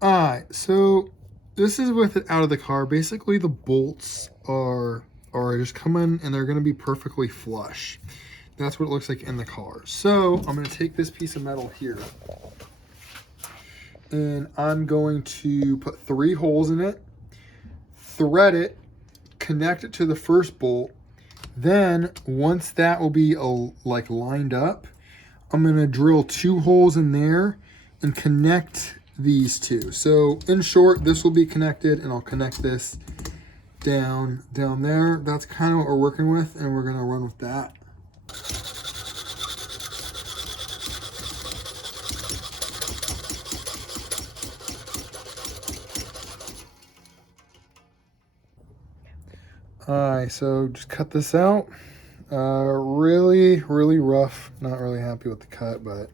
Alright, so this is with it out of the car. Basically, the bolts are just coming and they're going to be perfectly flush. That's what it looks like in the car. So I'm going to take this piece of metal here and I'm going to put 3 holes in it, thread it, connect it to the first bolt. Then once that will be like lined up, I'm going to drill 2 holes in there and connect these 2. So in short, this will be connected and I'll connect this down there. That's kind of what we're working with, and we're going to run with that. Alright, so just cut this out. Really rough. Not really happy with the cut, but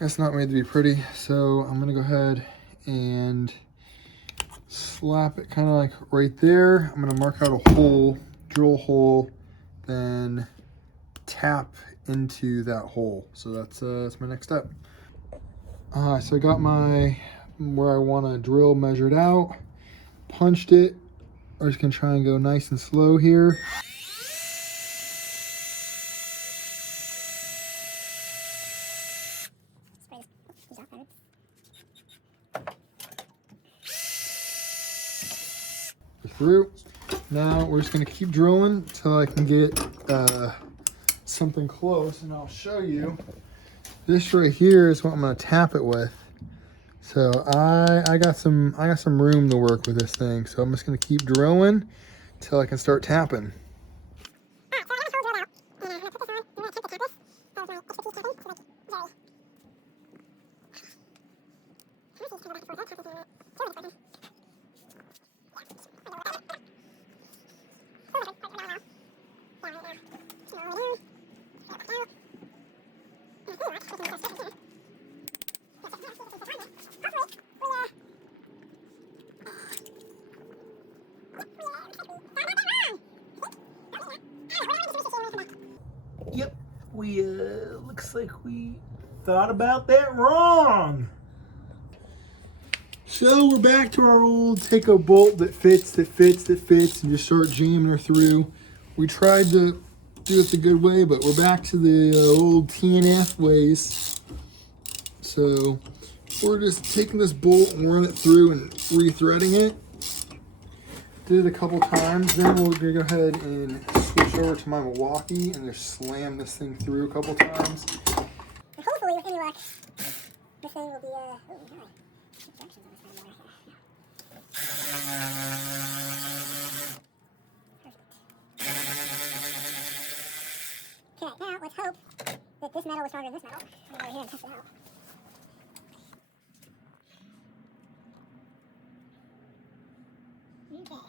it's not made to be pretty. So I'm gonna go ahead and slap it kind of like right there. I'm gonna mark out a hole, drill a hole, then tap into that hole. So that's my next step. So I got my where I want to drill measured out, punched it. I'm just gonna try and go nice and slow here. Through. Now we're just gonna keep drilling until I can get something close, and I'll show you. This right here is what I'm gonna tap it with. So I got some room to work with this thing. So I'm just gonna keep drilling until I can start tapping. Yep, we looks like we thought about that wrong. So we're back to our old take a bolt that fits, and just start jamming her through. We tried to do it the good way, but we're back to the old TNF ways. So we're just taking this bolt and running it through and re-threading it. Did it a couple times, then we're gonna go ahead and switch over to my Milwaukee and just slam this thing through a couple times. And hopefully, with any luck, this thing will be Okay, now let's hope that this metal is stronger than this metal. I'm gonna go here and test it out. Okay.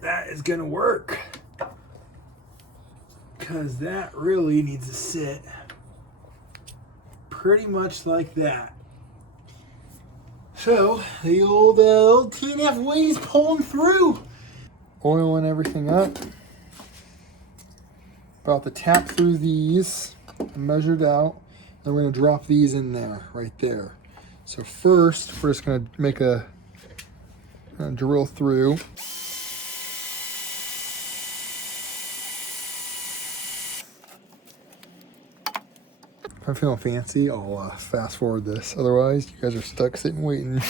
That is gonna work, because that really needs to sit pretty much like that. So the old TNF ways pulling through. Oiling everything up. About to tap through these, measured out, and we're gonna drop these in there, right there. So first, we're just gonna make a drill through. If I'm feeling fancy, I'll fast forward this. Otherwise, you guys are stuck sitting waiting.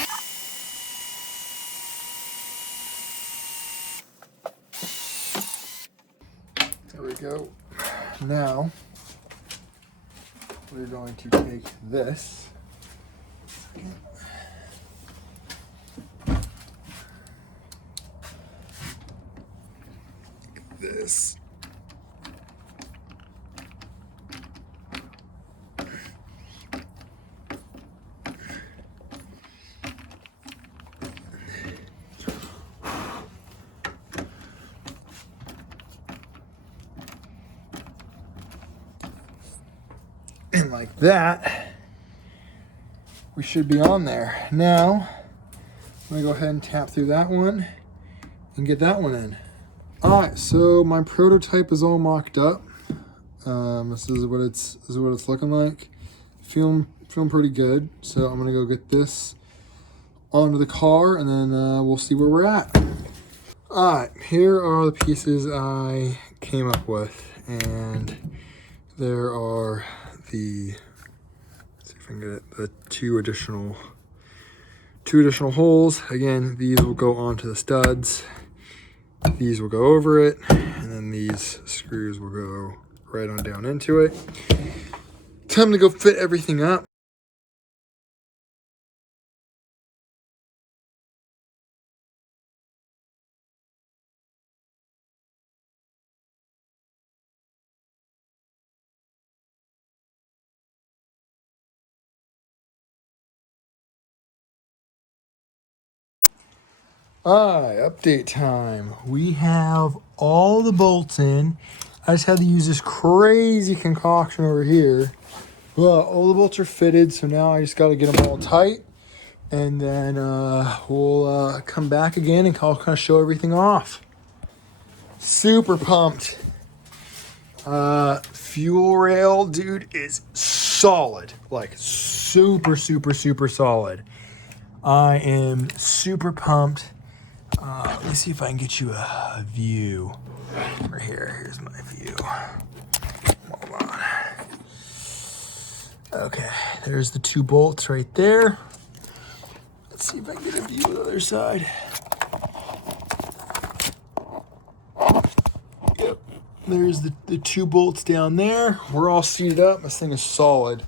There we go. Now, we're going to take this. This. And like that, we should be on there. Now, I'm gonna go ahead and tap through that one and get that one in. All right, so my prototype is all mocked up. This is what it's looking like. feeling pretty good. So I'm gonna go get this onto the car, and then we'll see where we're at. All right, here are the pieces I came up with, and there are the, let's see if I can get it, the two additional holes. Again, these will go onto the studs. These will go over it, and then these screws will go right on down into it. Time to go fit everything up. Alright, update time. We have all the bolts in. I just had to use this crazy concoction over here. Well, all the bolts are fitted, so now I just got to get them all tight. And then we'll come back again and I'll kind of show everything off. Super pumped. Fuel rail, dude, is solid. Like super solid. I am super pumped. Let me see if I can get you a view. Right here. Here's my view. Hold on. Okay, there's the two bolts right there. Let's see if I can get a view of the other side. Yep, there's the two bolts down there. We're all seated up. This thing is solid.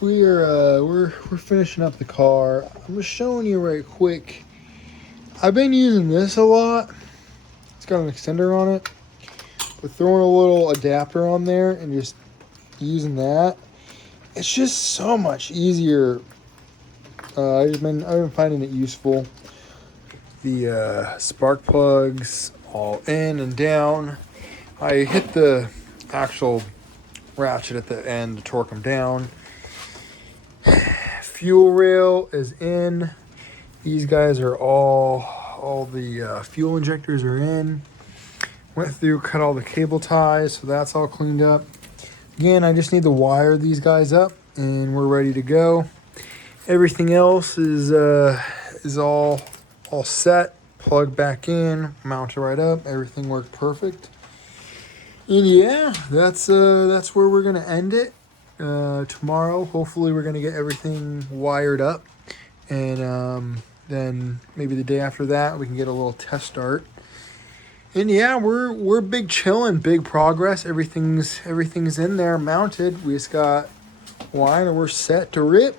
We're finishing up the car. I'm just showing you right quick. I've been using this a lot. It's got an extender on it. We're throwing a little adapter on there and just using that. It's just so much easier. I've been finding it useful. The spark plugs all in and down. I hit the actual ratchet at the end to torque them down. Fuel rail is in. These guys are all the fuel injectors are in. Went through, cut all the cable ties, so that's all cleaned up. Again, I just need to wire these guys up and we're ready to go. Everything else is all set. Plug back in, mount it right up. Everything worked perfect. And yeah, that's where we're gonna end it. Tomorrow, hopefully, we're gonna get everything wired up, and then maybe the day after that we can get a little test start. And yeah, we're big chillin', big progress. Everything's in there mounted. We just got wire and we're set to rip.